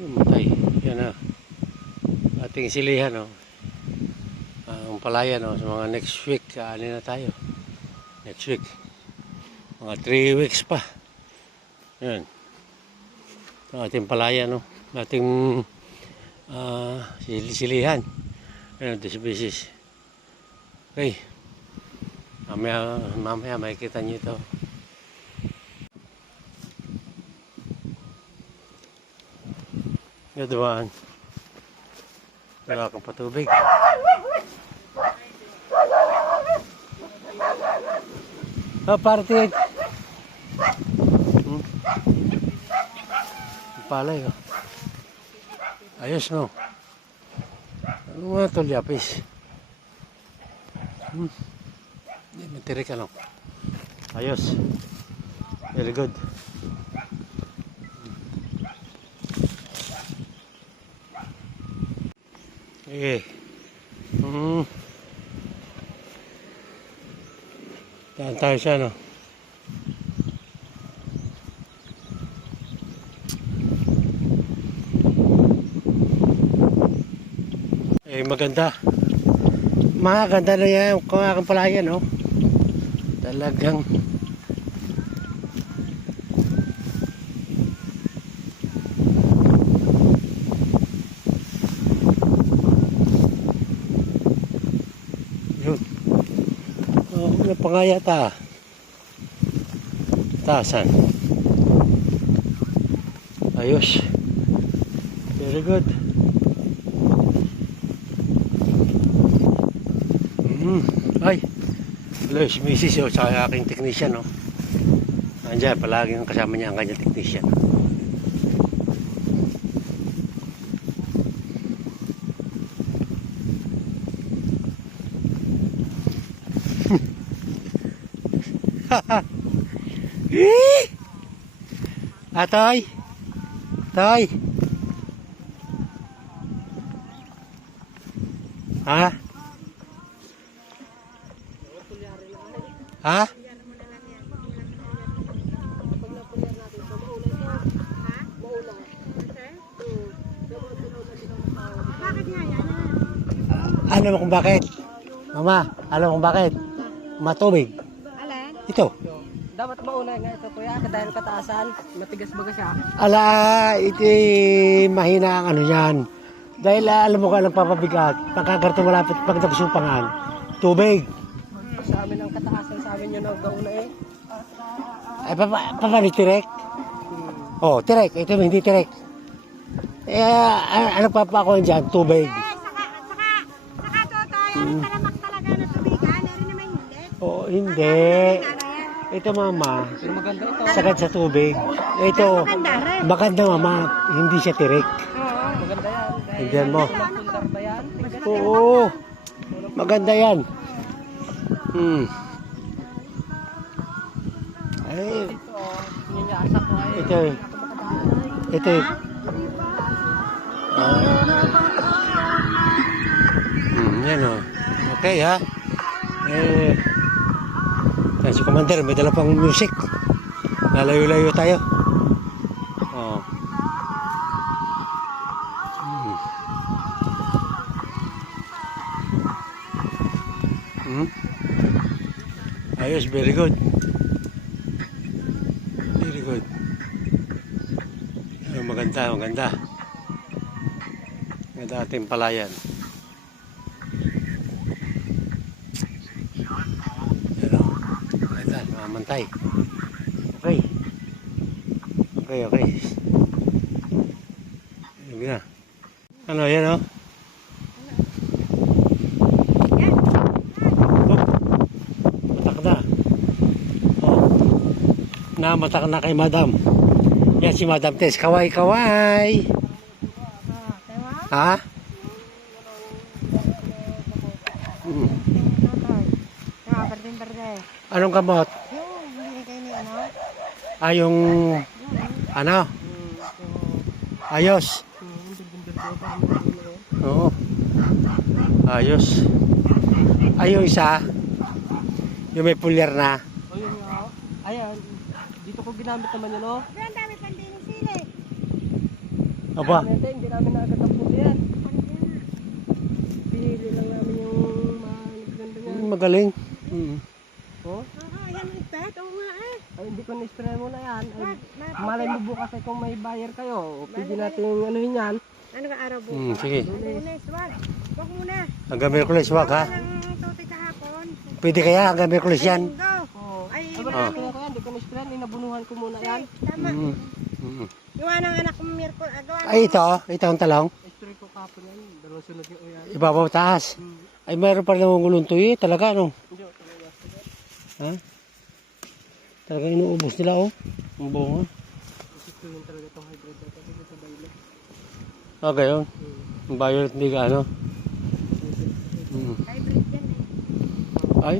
Yung matay. Yan na. Ating silihan, oh. Ang palayan, oh. Sa mga next week, ano na tayo. Next week. Mga 3 weeks pa. Yan. Ang ating palayan, no. Ating ah sil- silihan. Ayan, this business. Okay. Mamaya, mamaya makikita nyo ito. Gaduan. Wala kang patubig. Oh, party. Hmm. Palay, oh. Ayos, no? Ano nga ito, liapis? Hmm. Hindi, matiri ka, no? Ayos. Very good. Eh. Hmm. Daan tayo siya, no? Eh, maganda. Maganda na yan kung aking palayan, no? Talagang Yun. Oh, ano pa nga yata? Tasan. Ayos. Very good. Mm. Ay. Si Mrs. O, tsaka yung aking technician, no? Andyan, palaging kasama niya ang kanyang technician. Atoy! Toy! Ha? Ha? Alam mo kung bakit? Mama, alam mo kung bakit? Matubig. Ito. Dapat mauna nga ito kuya, dahil kataasan, matigas baga siya. Ala, ito eh, mahina ang ano yan. Dahil ah, alam mo ka lang papabigat, pagkagarto malapit pag nagsupangan, tubig. Sa amin ang kataasan, sa amin yun ang gauna eh. Ay, pa, pa, pa, paano, tirek? Oh, tirek. Ito hindi tirek. Eh, ah, ano pa pa ako dyan? Tubig. Eh, saka, saka, saka totoy, ang talamak talaga na tubigan, meron naman hindi. Oh. Ito mama, Pero maganda ito. sagad sa tubig. Ito, Maganda rin. maganda mama, hindi siya tirek. Oo, maganda yan. Dahil Tingnan mo. pulgar ba yan? Oo, maganda yan. Hmm. Ay, Ito, oh, ninyasa ko ay. ito, ito. Ah. Hmm, yan o. Okay ha. Eh, yan si Commander, may dala pang music. Lalayo-layo tayo. Oh. Hmm. Hmm? Ayos, very good. Very good. Ay, maganda, maganda. Maganda ating palayan. Maganda, mamantay. Okay. Okay, okay. Sige na. Ano, yan o. Yan. Matak na. Oh. Namatak na kay madam. Yan si Madam Tess. Kaway, kaway. Oh? Ha? Hmm. Saka, berde-berde. Anong kamot? Yung, hindi kayo ni ano? Ah, yung... Ano? Ayos. Oo. Ayos. Ay, yung isa. Yung may pulyar na. O yun nga. oh. Ayan, dito ko ginamit naman yun oh. Ang dami pang din sili. Aba, Hindi, hindi namin na agad ang puti yan. Pinili lang namin yung maganda niya. magaling. Mm. Oh, Oo, yan ang. Oo nga eh. ay, hindi ko na-spray mo na yan. Ay, malay mo bukas ay kung may buyer kayo. Pwede natin ano yun yan. Ano ka araw bukas? Mm, sige. Lunes, wag. Wag muna. Hanggang Merkulis, wag ha. Pwede kaya hanggang Merkulis yan. Oh. Ay, Ay, marami. ko yan. Hindi ko na-spray. Inabunuhan ko muna yan. Tama. Mm. Mm. Gawa ng anak kong Mirko. ah. Ay, ito, ito ang talong. Spray ko kapon yan. Dalawang sunod yung uyan. Ibabaw taas. Hmm. Ay, mayroon pa namang guluntoy eh. Talaga, no? Ha? Talaga inuubos nila, oh. Ang bunga. Yun talaga itong hybrid na. Kasi sa. Ah, gayon. Hmm. Ang violet hindi ka, ano? Mm. Hybrid yan eh. Ay,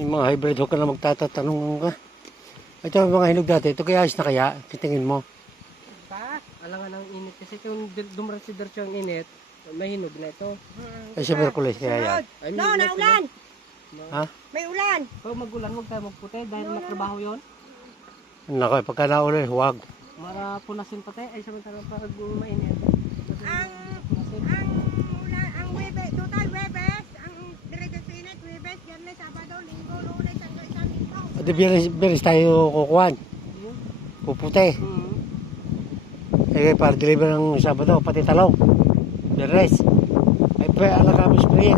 yung mga hybrid, huwag ka na magtatatanong ka. Ito ang mga hinog dati. Ito kaya ayos na kaya? Titingin mo. Pa? Alangan ang init. Kasi kung dumaras si ang init, may hinog na ito. Ay, sa Merkulis kaya yan. No, naulan. Ha? May ulan. Pag magulan, huwag tayo magputi dahil natrabaho yon. Nako, eh, pagka nauli, huwag. Mara punasin pati. Ay, samantalang pag mainit. Ang Punasin. ang ulan, ang Webes, total Webes, ang diretso sinit, Webes, Biyernes, Sabado, Linggo, Lunes, hanggang isang linggo. O, di biris, biris tayo kukuhan. Yun. Puputi. Hmm. Eh, para deliver ng Sabado, pati talong. The rest. Ay, pa, alaga mo spray.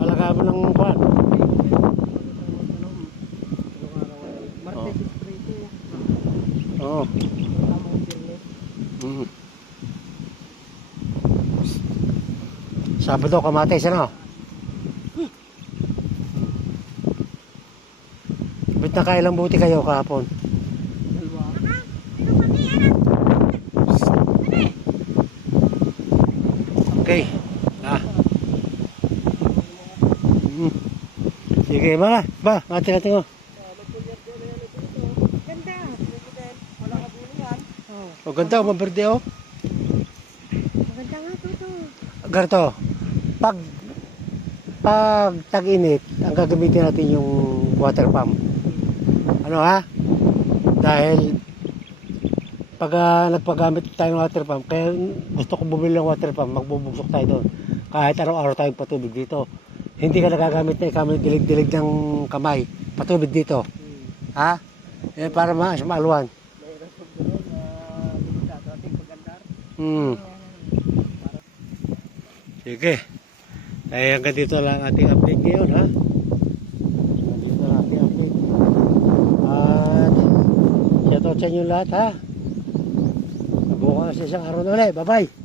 Alaga mo ng kuhan. Martes spray ito. Oo. Tama yung Biyernes. Mm. Sabado, kamatis, ano? Ba't nakailang buti kayo kahapon? Ito. Okay. Ah. Mm. Sige, mga. Ba, ate-ate mo. Ganda. Wala ka buli yan. Oh. Ganda, maberde, oh. Maganda nga to to. Ganito, pag pag tag-init, ang gagamitin natin yung water pump. Ano ha? Dahil pag ah, nagpagamit tayo ng water pump, kaya gusto ko bumili ng water pump, magbubugsok tayo doon. Kahit araw-araw tayong patubig dito. Hindi ka nagagamit na kami dilig-dilig ng kamay. Patubig dito. Ha? Eh, para mas maaluan. Hmm. Sige. Ay hanggang dito lang ating update ngayon ha. Hanggang dito lang ating update. At shoutout sa inyo lahat ha. Bukas isang araw na ulit. Bye bye.